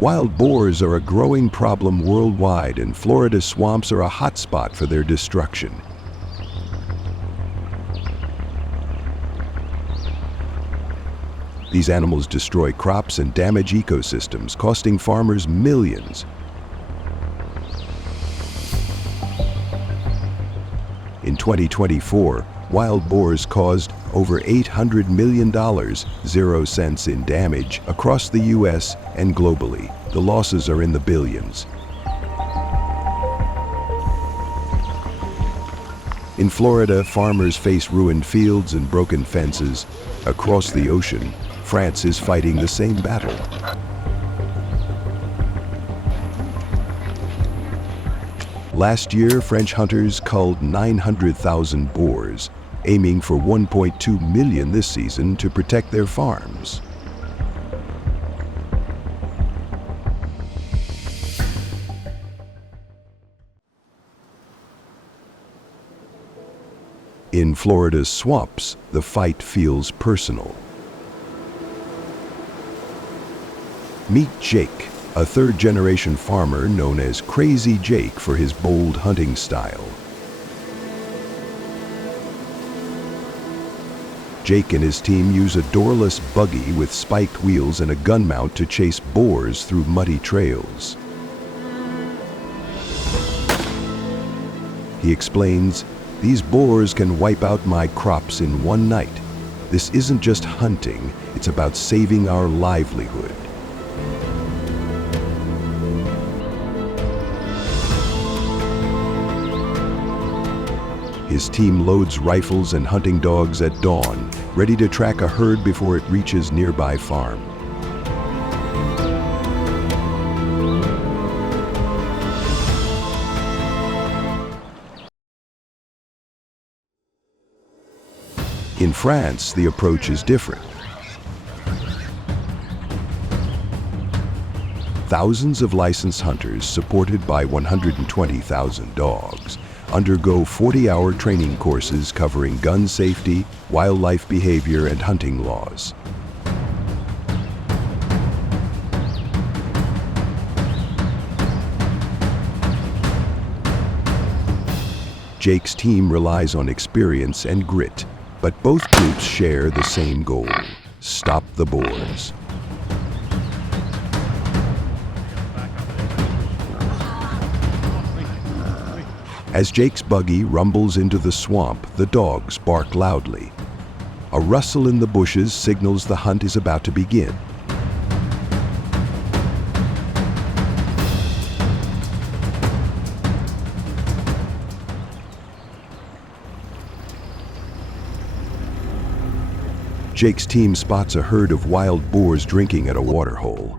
Wild boars are a growing problem worldwide, and Florida's swamps are a hotspot for their destruction. These animals destroy crops and damage ecosystems, costing farmers millions. In 2024, wild boars caused over $800 million, 0 cents in damage, across the U.S. and globally. The losses are in the billions. In Florida, farmers face ruined fields and broken fences. Across the ocean, France is fighting the same battle. Last year, French hunters culled 900,000 boars, aiming for 1.2 million this season to protect their farms. In Florida's swamps, the fight feels personal. Meet Jake, a third-generation farmer known as Crazy Jake for his bold hunting style. Jake and his team use a doorless buggy with spiked wheels and a gun mount to chase boars through muddy trails. He explains, "These boars can wipe out my crops in one night. This isn't just hunting, it's about saving our livelihood." His team loads rifles and hunting dogs at dawn, ready to track a herd before it reaches nearby farm. In France, the approach is different. Thousands of licensed hunters, supported by 120,000 dogs, undergo 40-hour training courses covering gun safety, wildlife behavior, and hunting laws. Jake's team relies on experience and grit, but both groups share the same goal: stop the boars. As Jake's buggy rumbles into the swamp, the dogs bark loudly. A rustle in the bushes signals the hunt is about to begin. Jake's team spots a herd of wild boars drinking at a waterhole.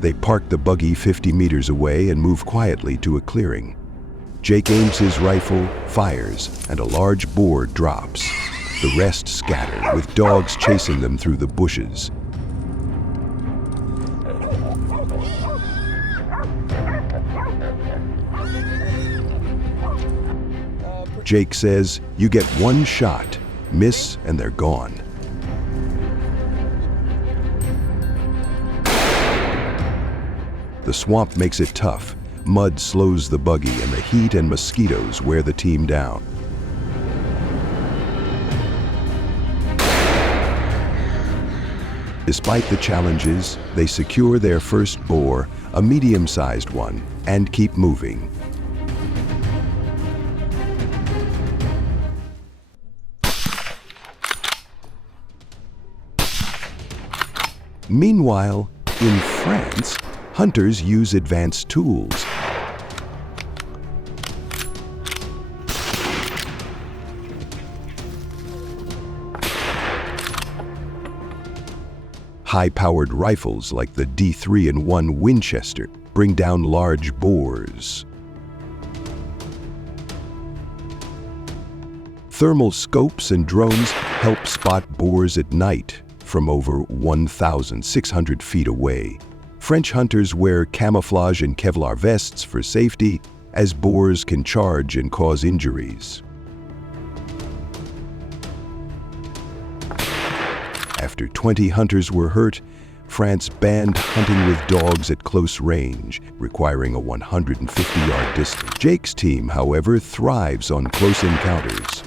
They park the buggy 50 meters away and move quietly to a clearing. Jake aims his rifle, fires, and a large boar drops. The rest scatter, with dogs chasing them through the bushes. Jake says, "You get one shot, miss, and they're gone." The swamp makes it tough. Mud slows the buggy, and the heat and mosquitoes wear the team down. Despite the challenges, they secure their first boar, a medium-sized one, and keep moving. Meanwhile, in France, hunters use advanced tools. High-powered rifles like the D3-in-1 Winchester bring down large boars. Thermal scopes and drones help spot boars at night from over 1,600 feet away. French hunters wear camouflage and Kevlar vests for safety, as boars can charge and cause injuries. After 20 hunters were hurt, France banned hunting with dogs at close range, requiring a 150-yard distance. Jake's team, however, thrives on close encounters.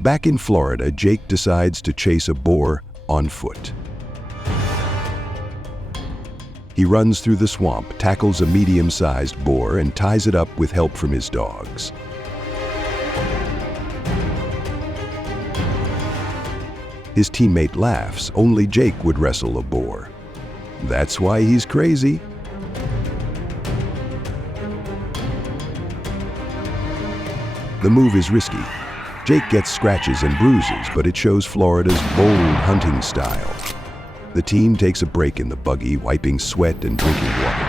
Back in Florida, Jake decides to chase a boar on foot. He runs through the swamp, tackles a medium-sized boar, and ties it up with help from his dogs. His teammate laughs. Only Jake would wrestle a boar. That's why he's crazy. The move is risky. Jake gets scratches and bruises, but it shows Florida's bold hunting style. The team takes a break in the buggy, wiping sweat and drinking water.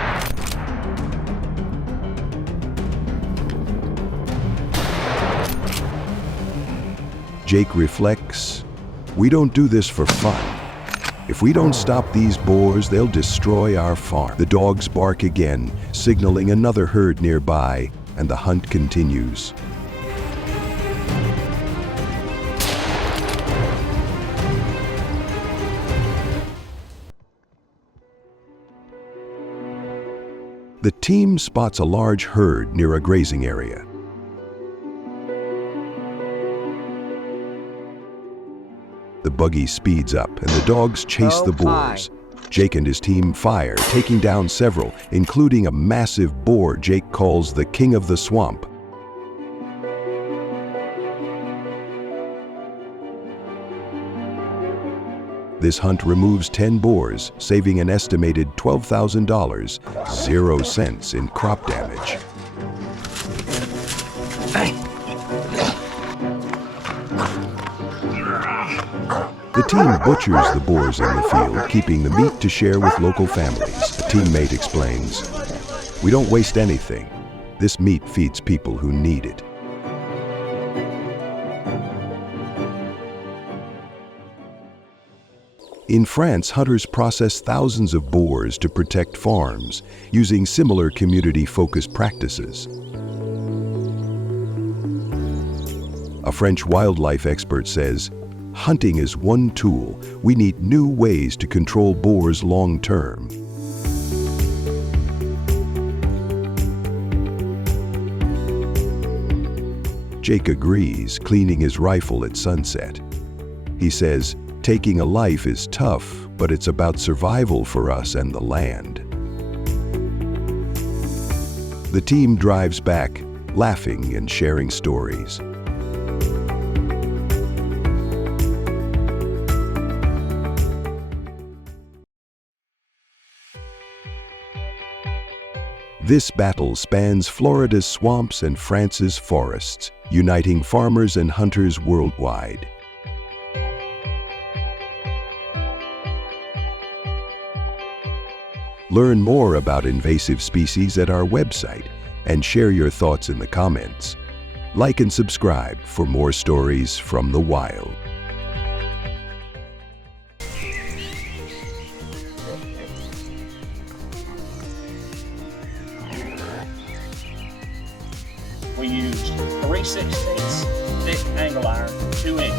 Jake reflects, "We don't do this for fun. If we don't stop these boars, they'll destroy our farm." The dogs bark again, signaling another herd nearby, and the hunt continues. The team spots a large herd near a grazing area. The buggy speeds up and the dogs chase the boars. Jake and his team fire, taking down several, including a massive boar Jake calls the king of the swamp. This hunt removes 10 boars, saving an estimated $12,000, 0 cents in crop damage. The team butchers the boars in the field, keeping the meat to share with local families. A teammate explains, "We don't waste anything. This meat feeds people who need it." In France, hunters process thousands of boars to protect farms, using similar community-focused practices. A French wildlife expert says, "Hunting is one tool. We need new ways to control boars long-term." Jake agrees, cleaning his rifle at sunset. He says, "Taking a life is tough, but it's about survival for us and the land." The team drives back, laughing and sharing stories. This battle spans Florida's swamps and France's forests, uniting farmers and hunters worldwide. Learn more about invasive species at our website and share your thoughts in the comments. Like and subscribe for more stories from the wild. We used 3/16 thick angle iron, 2-inch.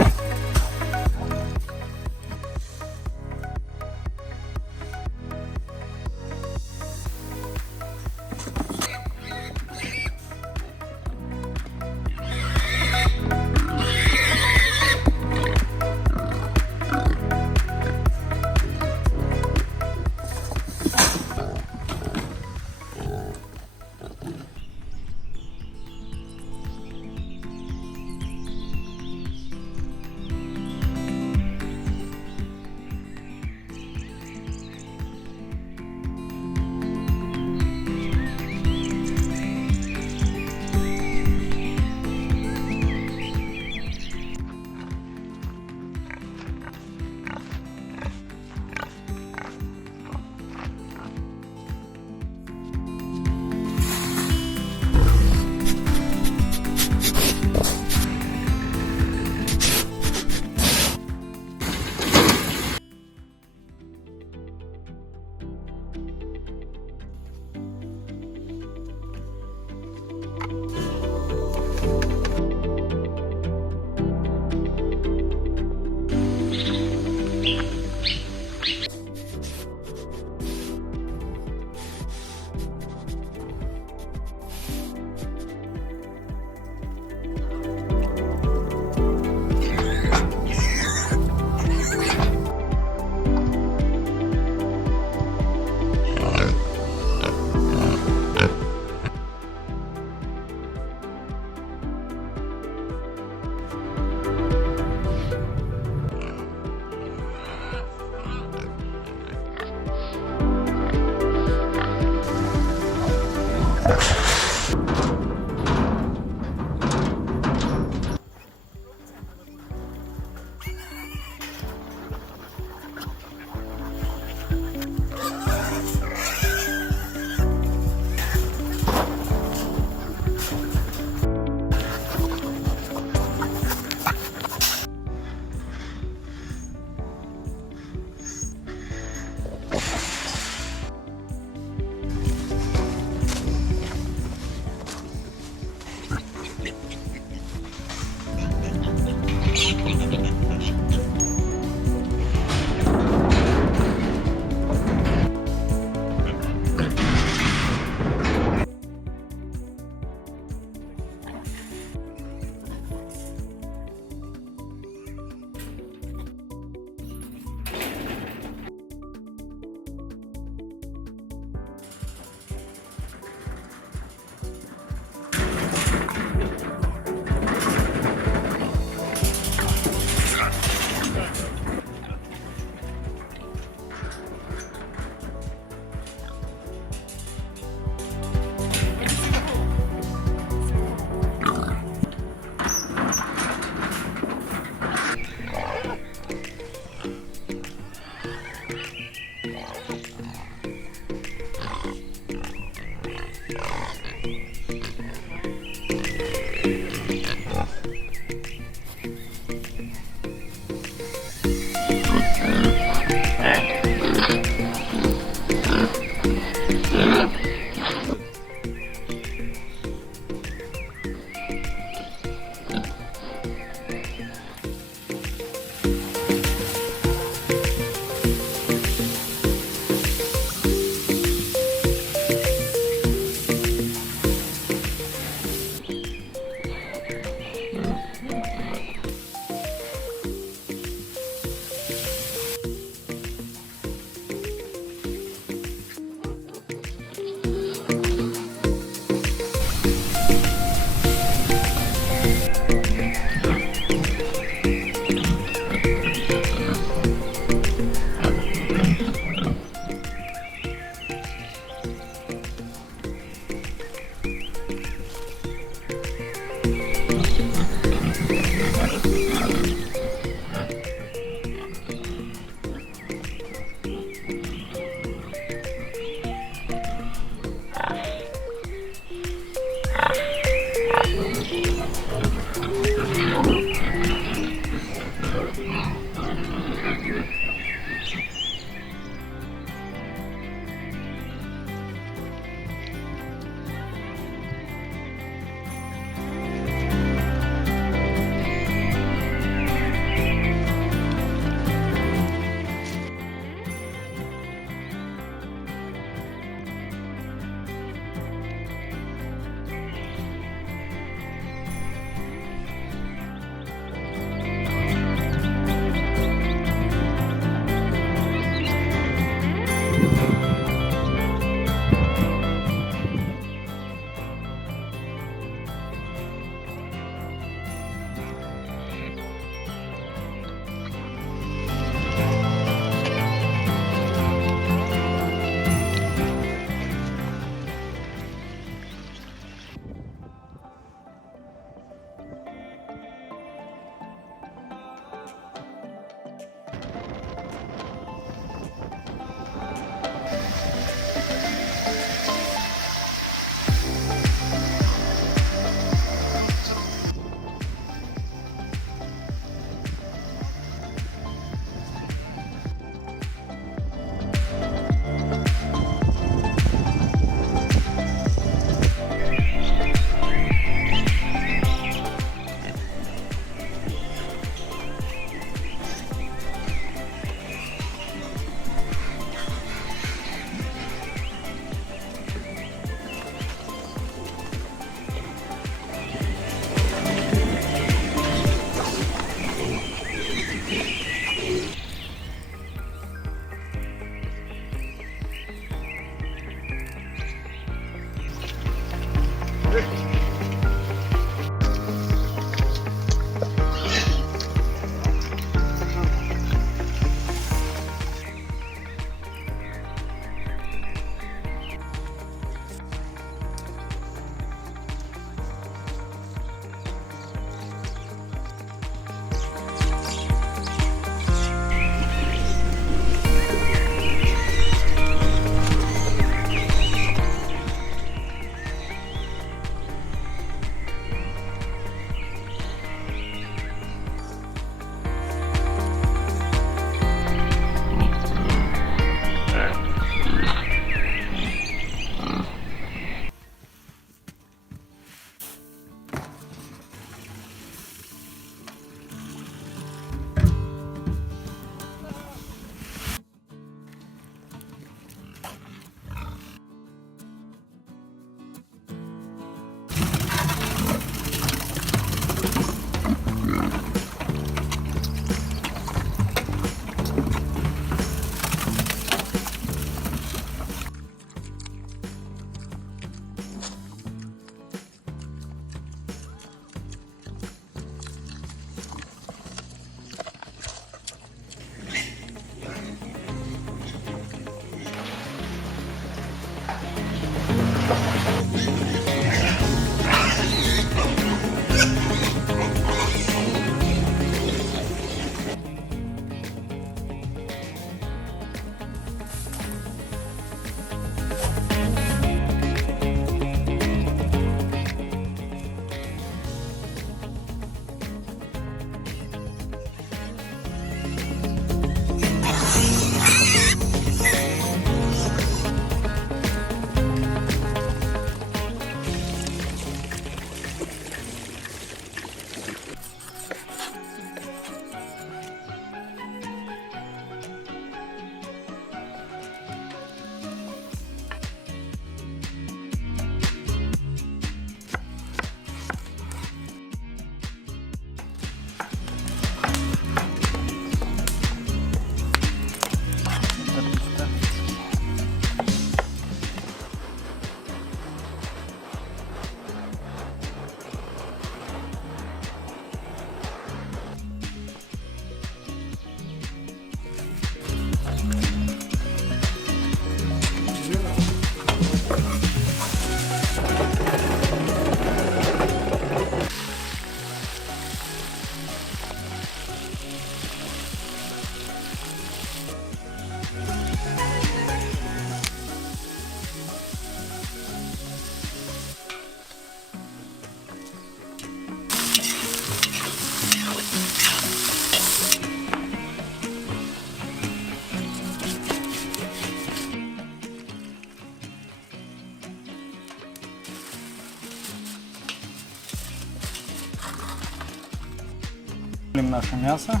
Наше мясо.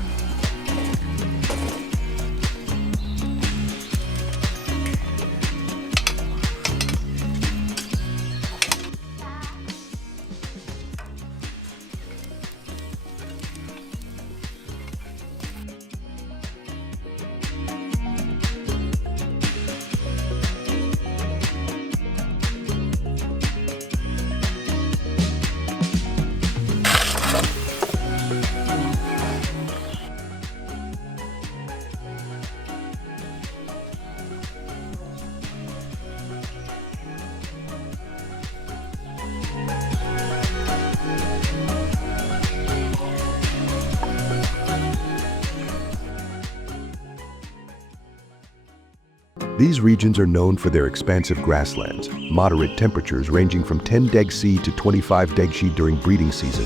These regions are known for their expansive grasslands, moderate temperatures ranging from 10 deg C to 25 deg C during breeding season,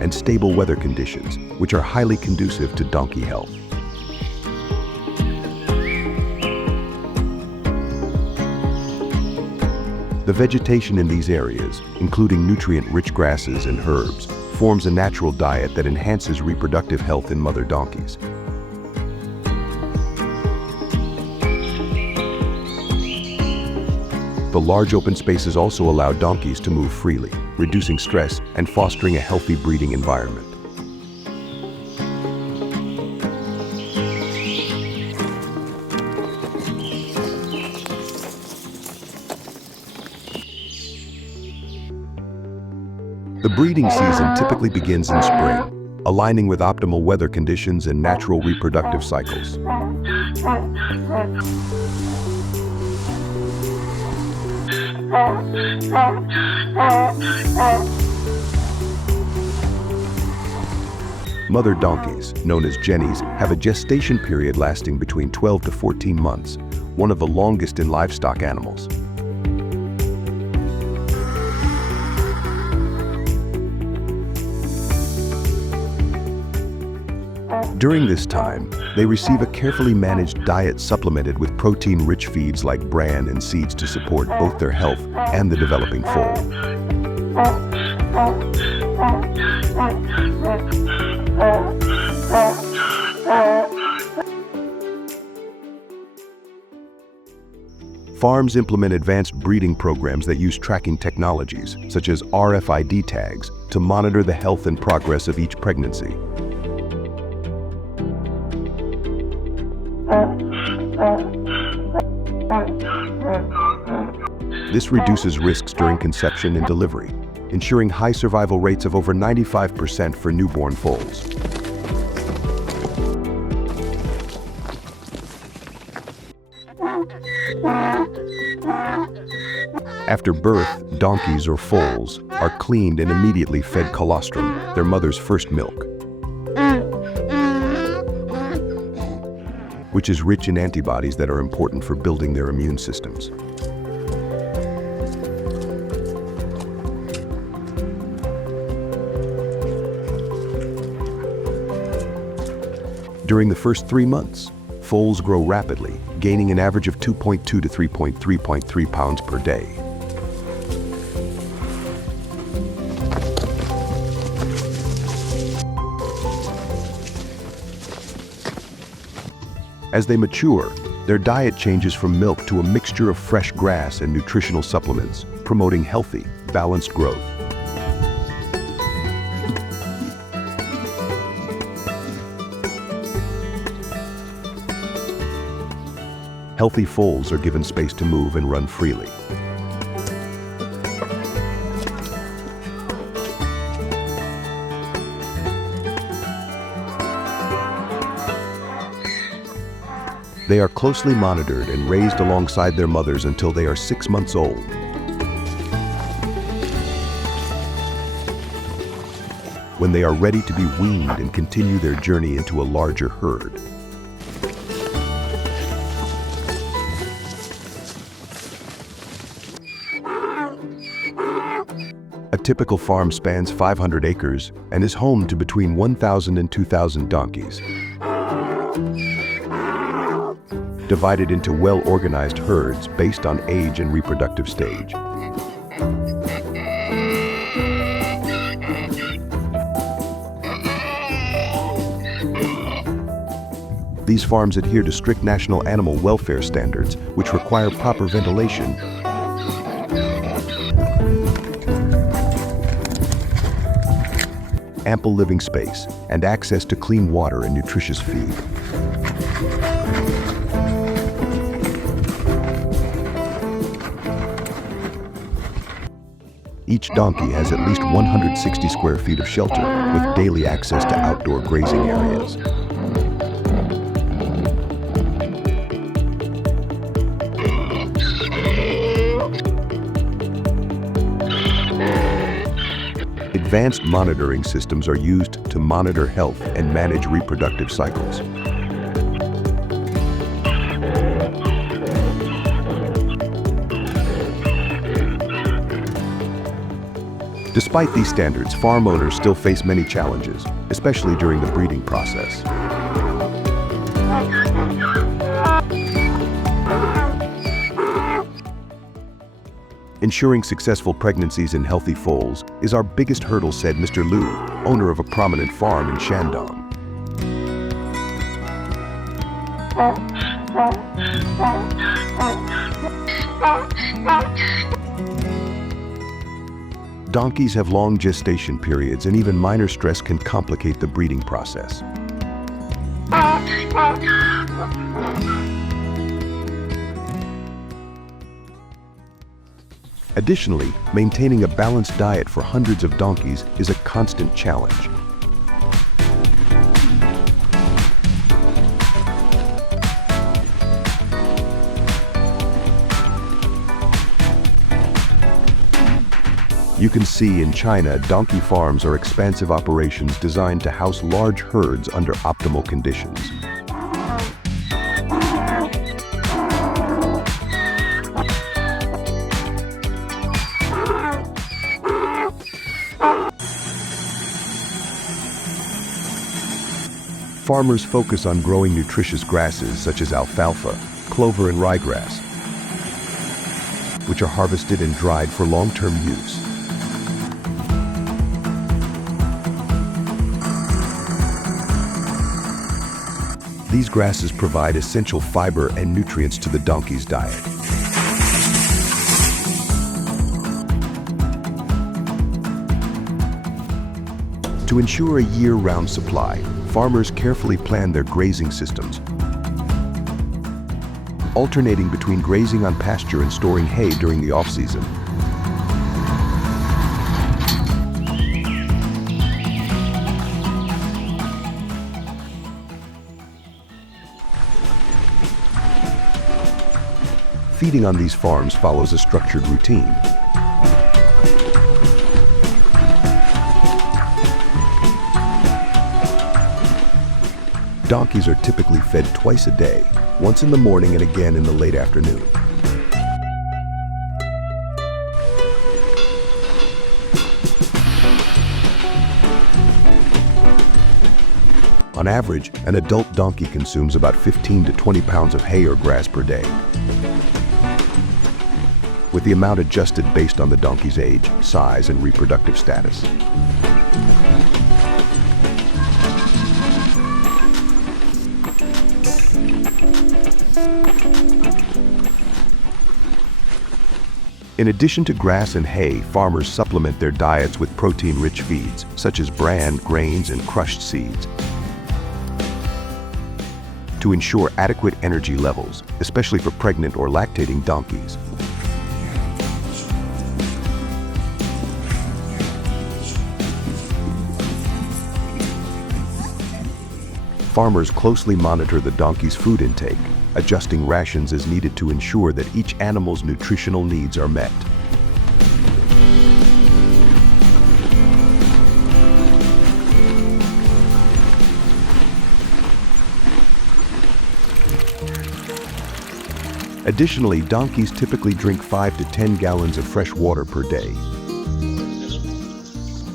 and stable weather conditions, which are highly conducive to donkey health. The vegetation in these areas, including nutrient-rich grasses and herbs, forms a natural diet that enhances reproductive health in mother donkeys. The large open spaces also allow donkeys to move freely, reducing stress and fostering a healthy breeding environment. The breeding season typically begins in spring, aligning with optimal weather conditions and natural reproductive cycles. Mother donkeys, known as jennies, have a gestation period lasting between 12 to 14 months, one of the longest in livestock animals. During this time, they receive a carefully managed diet supplemented with protein-rich feeds like bran and seeds to support both their health and the developing foal. Farms implement advanced breeding programs that use tracking technologies, such as RFID tags, to monitor the health and progress of each pregnancy. This reduces risks during conception and delivery, ensuring high survival rates of over 95% for newborn foals. After birth, donkeys or foals are cleaned and immediately fed colostrum, their mother's first milk, which is rich in antibodies that are important for building their immune systems. During the first 3 months, foals grow rapidly, gaining an average of 2.2 to 3.3 pounds per day. As they mature, their diet changes from milk to a mixture of fresh grass and nutritional supplements, promoting healthy, balanced growth. Healthy foals are given space to move and run freely. They are closely monitored and raised alongside their mothers until they are 6 months old. When they are ready to be weaned and continue their journey into a larger herd. A typical farm spans 500 acres and is home to between 1,000 and 2,000 donkeys, divided into well-organized herds based on age and reproductive stage. These farms adhere to strict national animal welfare standards, which require proper ventilation, ample living space, and access to clean water and nutritious feed. Each donkey has at least 160 square feet of shelter, with daily access to outdoor grazing areas. Advanced monitoring systems are used to monitor health and manage reproductive cycles. Despite these standards, farm owners still face many challenges, especially during the breeding process. Ensuring successful pregnancies in healthy foals is our biggest hurdle, said Mr. Liu, owner of a prominent farm in Shandong. Donkeys have long gestation periods, and even minor stress can complicate the breeding process. Additionally, maintaining a balanced diet for hundreds of donkeys is a constant challenge. You can see in China, donkey farms are expansive operations designed to house large herds under optimal conditions. Farmers focus on growing nutritious grasses such as alfalfa, clover, and ryegrass, which are harvested and dried for long-term use. These grasses provide essential fiber and nutrients to the donkey's diet. To ensure a year-round supply, farmers carefully plan their grazing systems, alternating between grazing on pasture and storing hay during the off-season. Feeding on these farms follows a structured routine. Donkeys are typically fed twice a day, once in the morning and again in the late afternoon. On average, an adult donkey consumes about 15 to 20 pounds of hay or grass per day, with the amount adjusted based on the donkey's age, size, and reproductive status. In addition to grass and hay, farmers supplement their diets with protein-rich feeds, such as bran, grains, and crushed seeds, to ensure adequate energy levels, especially for pregnant or lactating donkeys. Farmers closely monitor the donkey's food intake, adjusting rations as needed to ensure that each animal's nutritional needs are met. Additionally, donkeys typically drink 5 to 10 gallons of fresh water per day.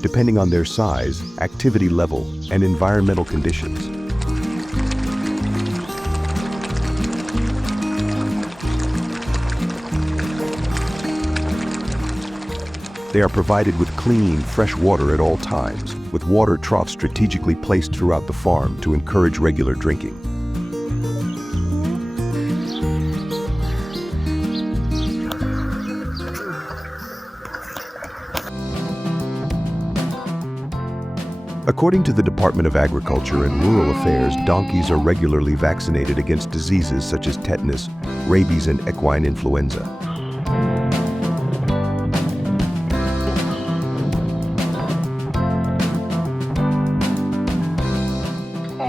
Depending on their size, activity level, and environmental conditions. They are provided with clean, fresh water at all times, with water troughs strategically placed throughout the farm to encourage regular drinking. According to the Department of Agriculture and Rural Affairs, donkeys are regularly vaccinated against diseases such as tetanus, rabies, and equine influenza.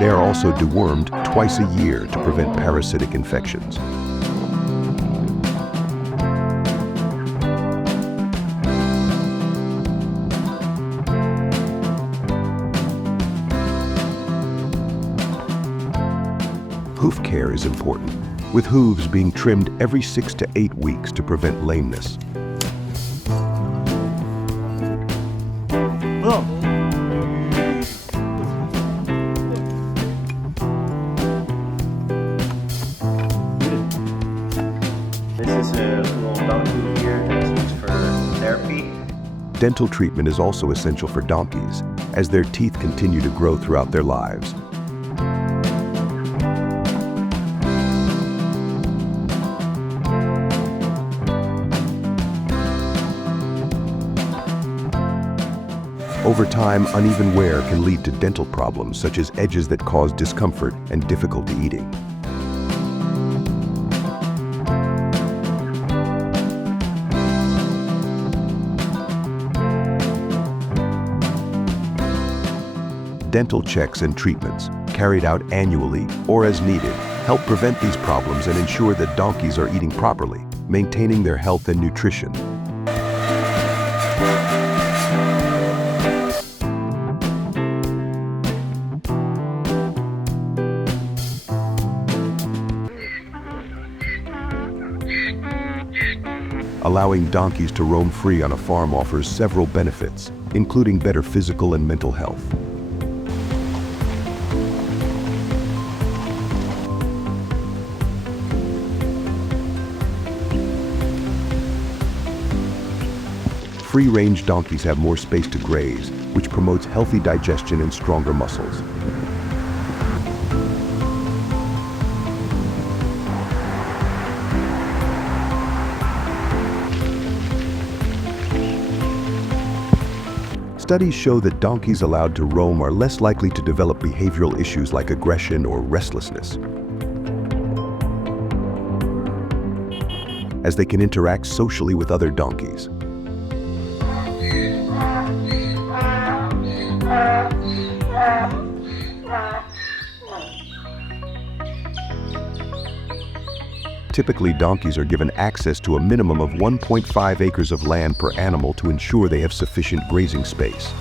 They are also dewormed twice a year to prevent parasitic infections. Hoof care is important, with hooves being trimmed every 6 to 8 weeks to prevent lameness. This is a little donkey here that's used for therapy. Dental treatment is also essential for donkeys, as their teeth continue to grow throughout their lives. Over time, uneven wear can lead to dental problems such as edges that cause discomfort and difficulty eating. Dental checks and treatments, carried out annually or as needed, help prevent these problems and ensure that donkeys are eating properly, maintaining their health and nutrition. Allowing donkeys to roam free on a farm offers several benefits, including better physical and mental health. Free-range donkeys have more space to graze, which promotes healthy digestion and stronger muscles. Studies show that donkeys allowed to roam are less likely to develop behavioral issues like aggression or restlessness, as they can interact socially with other donkeys. Typically, donkeys are given access to a minimum of 1.5 acres of land per animal to ensure they have sufficient grazing space.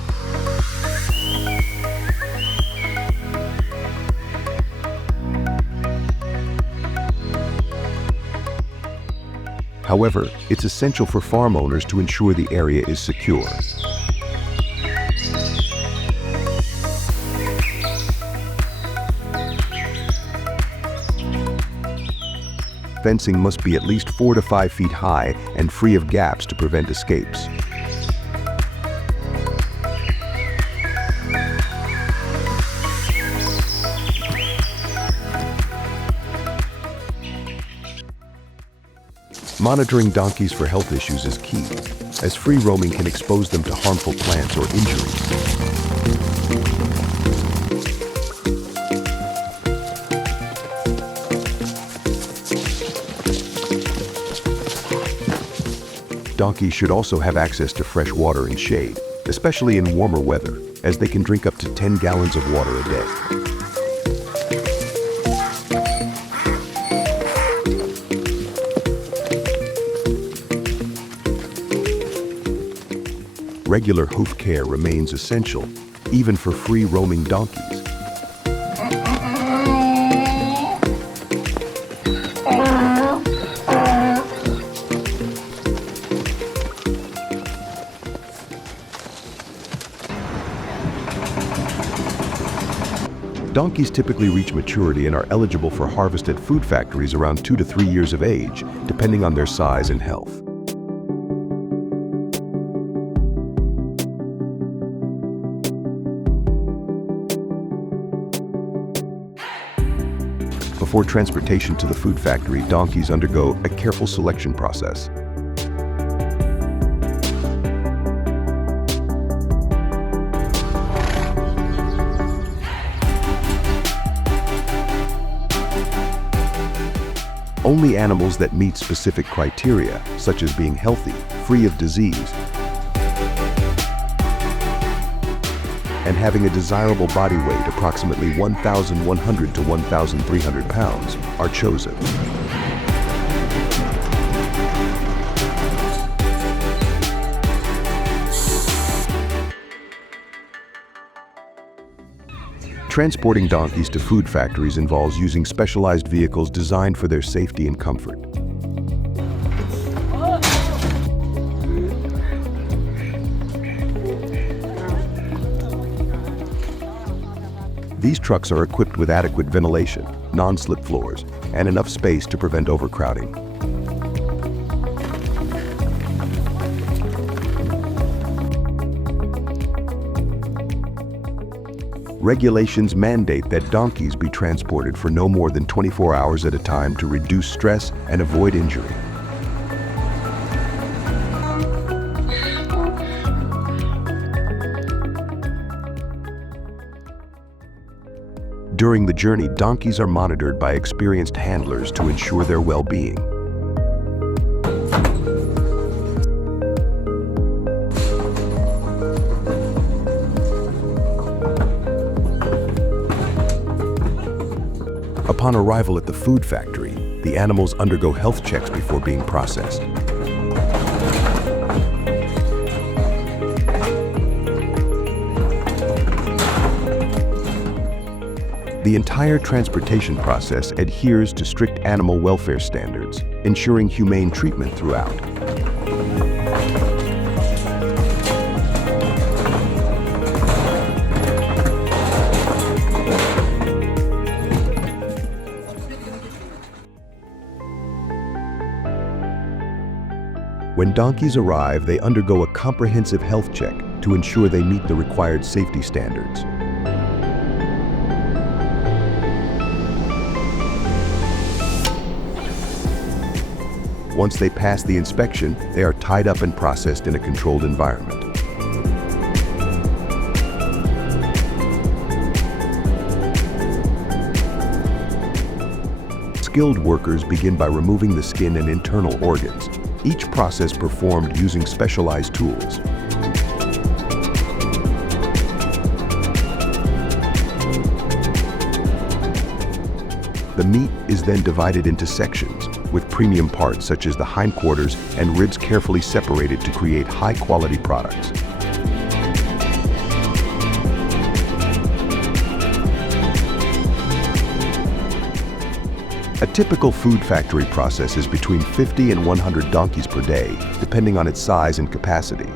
However, it's essential for farm owners to ensure the area is secure. Fencing must be at least 4 to 5 feet high and free of gaps to prevent escapes. Monitoring donkeys for health issues is key, as free roaming can expose them to harmful plants or injuries. Donkeys should also have access to fresh water and shade, especially in warmer weather, as they can drink up to 10 gallons of water a day. Regular hoof care remains essential, even for free-roaming donkeys. Donkeys typically reach maturity and are eligible for harvest at food factories around 2 to 3 years of age, depending on their size and health. Before transportation to the food factory, donkeys undergo a careful selection process. Only animals that meet specific criteria, such as being healthy, free of disease, and having a desirable body weight approximately 1,100 to 1,300 pounds, are chosen. Transporting donkeys to food factories involves using specialized vehicles designed for their safety and comfort. These trucks are equipped with adequate ventilation, non-slip floors, and enough space to prevent overcrowding. Regulations mandate that donkeys be transported for no more than 24 hours at a time to reduce stress and avoid injury. During the journey, donkeys are monitored by experienced handlers to ensure their well-being. Upon arrival at the food factory, the animals undergo health checks before being processed. The entire transportation process adheres to strict animal welfare standards, ensuring humane treatment throughout. When donkeys arrive, they undergo a comprehensive health check to ensure they meet the required safety standards. Once they pass the inspection, they are tied up and processed in a controlled environment. Skilled workers begin by removing the skin and internal organs, each process performed using specialized tools. The meat is then divided into sections, with premium parts such as the hindquarters and ribs carefully separated to create high-quality products. A typical food factory processes between 50 and 100 donkeys per day, depending on its size and capacity.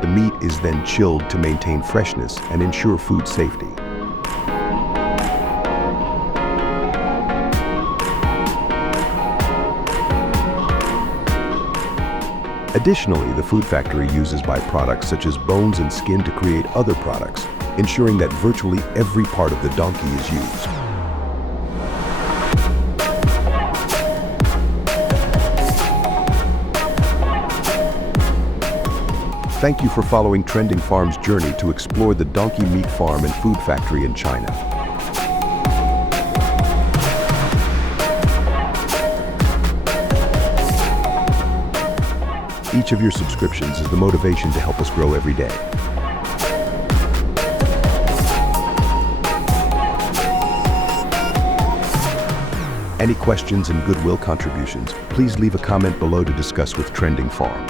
The meat is then chilled to maintain freshness and ensure food safety. Additionally, the food factory uses byproducts such as bones and skin to create other products, ensuring that virtually every part of the donkey is used. Thank you for following Trending Farm's journey to explore the donkey meat farm and food factory in China. Each of your subscriptions is the motivation to help us grow every day. Any questions and goodwill contributions, please leave a comment below to discuss with Trending Farm.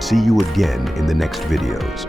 See you again in the next videos.